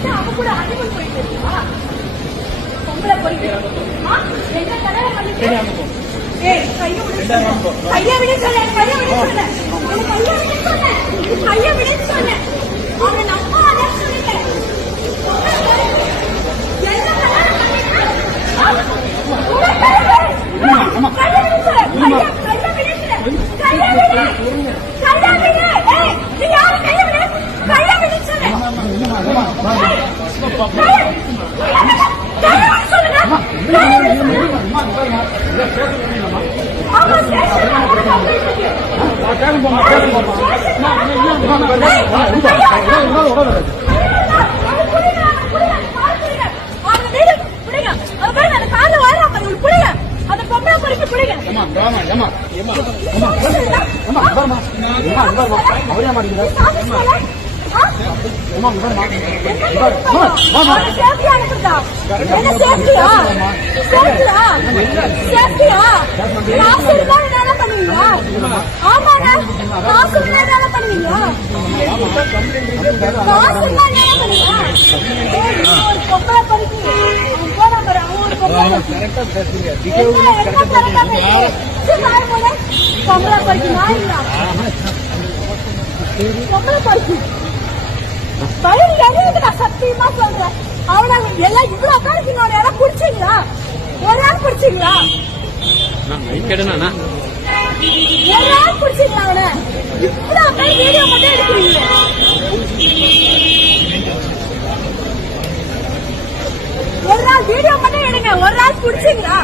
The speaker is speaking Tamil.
வச்சு அவ கூட அடிமன் போயிட்டு இருக்கா பொம்பளை போயிட்டு எங்க கல்யாணம் பண்ணிட்டு கைய விட சொல்ல அவனை நம்ம அதான் சொல்லிட்டேன் சத்தியமா சொல்றேன் அவனை எல்லாம் இவ்வளவு பேருக்கு இன்னொரு இடம் பிடிச்சீங்களா ஒரு ஆள் பிடிச்சீங்களா ஒரு ஆள் பிடிச்சீங்களா அவனை இவ்வளவு பேர் வீடியோ மட்டும் எடுக்கிறீங்க ஒரு நாள் வீடியோ மட்டும் எடுங்க ஒரு நாள் பிடிச்சீங்களா